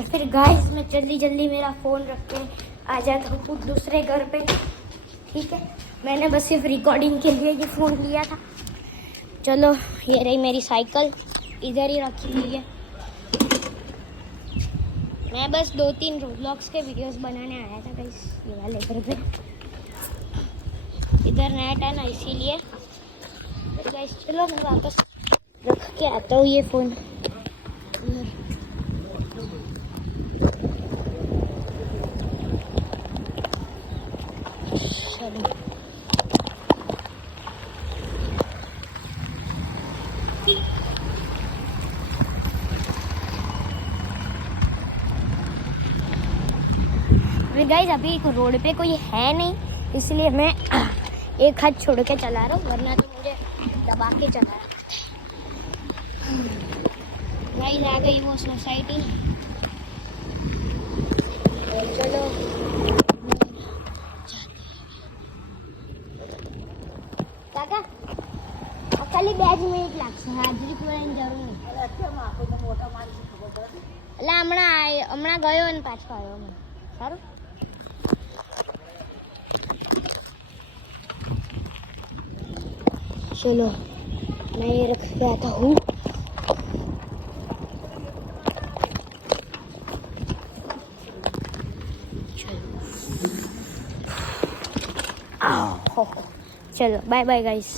तो फिर गाइस मैं जल्दी जल्दी मेरा फ़ोन रख के आ जाता हूँ दूसरे घर पे। ठीक है, मैंने बस सिर्फ रिकॉर्डिंग के लिए ये फ़ोन लिया था। चलो ये रही मेरी साइकिल, इधर ही रखी हुई है। मैं बस 2-3 रोब्लॉक्स के वीडियोस बनाने आया था गाइस ये वाले घर पे। इधर नेट है ना इसीलिए। तो गाइस चलो मैं वापस रख के आता हूँ ये फ़ोन। चलो गाइस अभी रोड पे कोई है नहीं, इसलिए मैं एक हाथ छोड़ के चला रहा हूँ, वरना तो मुझे दबा के चला रहा है। गाइस आ गई वो सोसाइटी। चलो काका खाली 2 મિનિટ લાગશે, હાજરી પૂરાની જરૂર નહીં। એટલે હમણાં ગયો અને પાછો આવ્યો મને સારું। चलो मैं ये रख के आता हूँ। चलो बाय बाय गाइस।